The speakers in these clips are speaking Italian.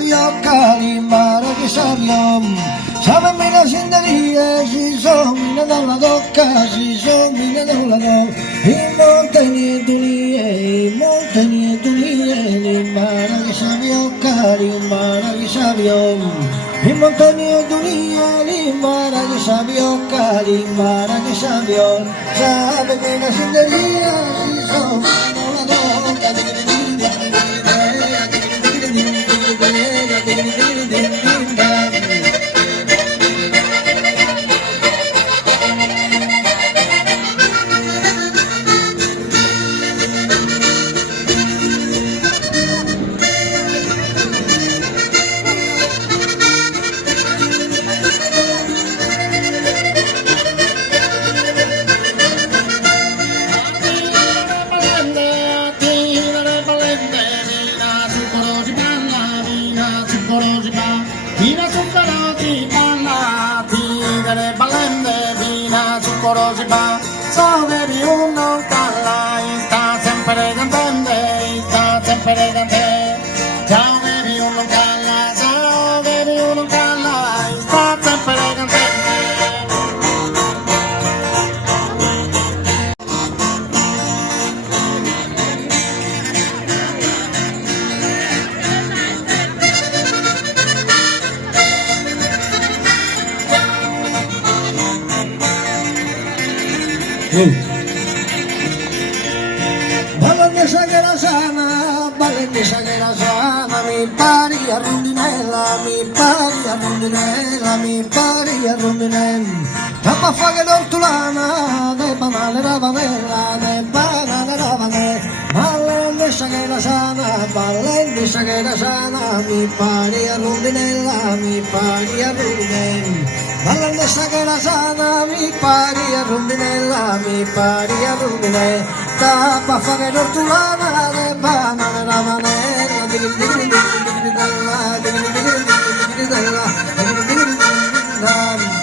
sabio calimara que sabio. Sabe mina sinderia, si son mina da la docca, si son mina da la do. I montagni dunie, limara che sabio calimara che sabio. I montagni dunie, limara che sabio calimara che sabio. Sabe mina sinderia, si son mina da la docca. So devi uno calla, sta sempre cantante, sta sempre cantante. Ciao devi uno calla, ciao devi uno calla, sta sempre cantante. Balendesa che la sana, mi pari a rondinella, mi pari a rondinella, mi pari a rondinella. Tappa fa che l'ortolana, de banale ravanella, de banale ravanella. Balendesa che la sana, balendesa che la sana, mi pari a rondinella, mi pari a rondinella. Balendesa che la sana, mi pari a rondinella, mi pari a rondinella. Tappa fa che l'ortolana, de banale ravanella, digri digri digri dalla, digri digri digri dalla, digri digri digri dalla.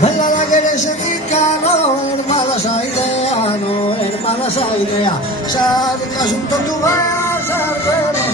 Bella la che se diccano, hermana Saidea, no, hermana Saidea, sa che casunto tu vai a sapere.